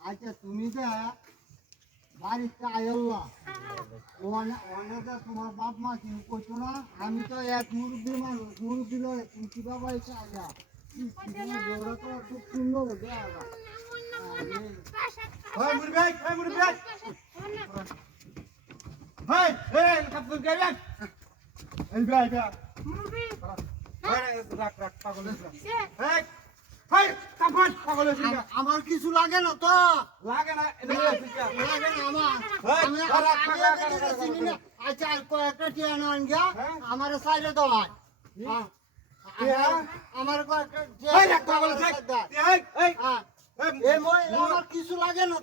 আচ্ছা তুমি যে বাড়িতে আয়ল্লা অনেকে তোমার বাপ মা কি করছ না আমি তো এক মুরব্বী মানুষ মুরব্বী নয় তুমি কীভাবে এসে আয়া তো খুব সুন্দর Hey, hey, murid baik. Hey, কাপড়, পাগল হয়েছে না। আমার কিছু লাগে না তো। লাগে না? লাগে না আমার। আচ্ছা কয়েকটা টিয়ানো আন গিয়া। হ্যাঁ? আমার সাইডে দেওয়ায় আমার কয়েকটা কিছু লাগে না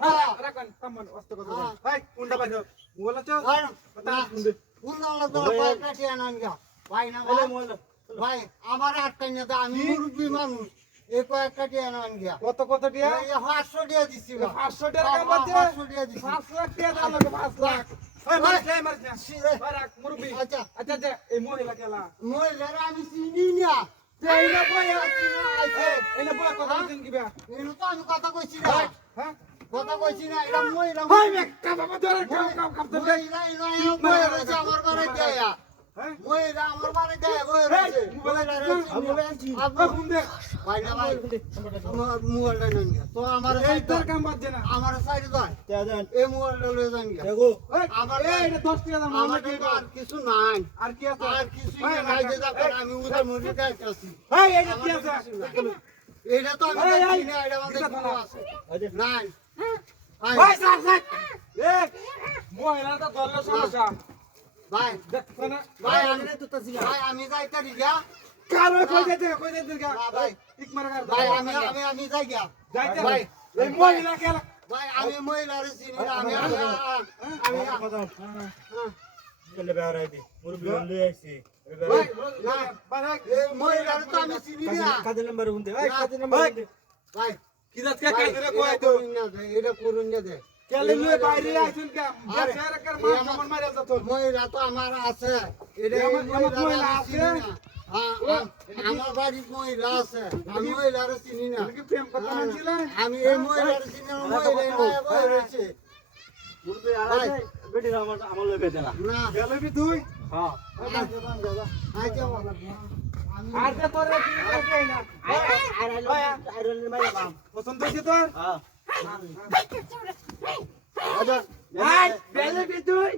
ভাই আমার না আমি মুরব্বী মানুষ। এই কয়েকটা টিয়ানো আন গিয়া কত কত টিয়া? পাঁচশো টিয়া দিচ্ছি পাঁচশো টাকা বাদ দিয়ে? পাঁচশো টিয়া দিচ্ছি পাঁচ লাখ টাকা দাও পাঁচ লাখ। এই, মারিস না, এই, মারিস। না। সি- এই, রাখ, মুরব্বি। আচ্ছা, আচ্ছা, এই মহিলা গেলা। মহিলারা আমি চিনি না এই না বইয়া। চিনা আছে এই, এই না বইয়া কথা হ্যাঁ? বলছেন কিবা? এগুলো তো আমি কথা কইছি না। হ্যাঁ? কথা কইছি না এটা মহিলা হাই, বে, কাবাবা ধরে, কাব, কাব, কাব, ধরে। মহিলা এলো এলো মহিলা রয়েছে আমার বাড়ি দেয়া হ্যাঁ? মহিলা আমার বাড়ি দেয়া বই এই, রয়েছে। মোবাইল মহিলা আনছি, আনছি। আপনি ফোন দে। ভাই না ভাই। আমার মোবাইলটা নিন তো আমার এই তোর কাম বাজছে না। আমার সাইডে দাও এই মোবাইলটা লয়ে যান গিয়া। এই, আমার- এই, এটা দশ টাকা দাম, আমার আমার কিন্তু টাকা। আর কিছু নাই। আর কি আছে? আর কিছু নাই। যে আমি উধার মুড়ি এই, এই যে কি আছে? এটা তো আমি দেখছি না এটা আমাদের এটা আছে। নাই। ভাই স্যার, স্যার। এই, মহিলাটা ধরলে সমস্যা। ভাই। দেখছে না? ভাই আমি ভাই আমি যাইতে গিয়া কারও কই যাইতে, কই যাইতে গা? না, ভাই। ঠিক মারা। ভাই আমি আমি আমি যাই গিয়া যাইতে ভাই, এই মহিলা গেলা। ভাই আমি মহিলার চিনি না আমি আমি আমি ভাই, না, ভাই, এই মহিলার তো আমি চিনি না। ভাই কি যাচ্ছে ভাই, কাই ধরে কই এটা তো? না এটা করুন না দে। কেলে লুয়ে বাইরে আইছেন কা? আরে, মান যাত। আমার আছে। এটা আমার- আমি আছে? হ্যাঁ, আমার বাড়ির মহিলা আছে। আমি মহিলার চিনি না? আমি এই মহিলার চিনি না মহিলা রয়েছে। পছন্দ হয়েছে তোর? গেলে বি তুই?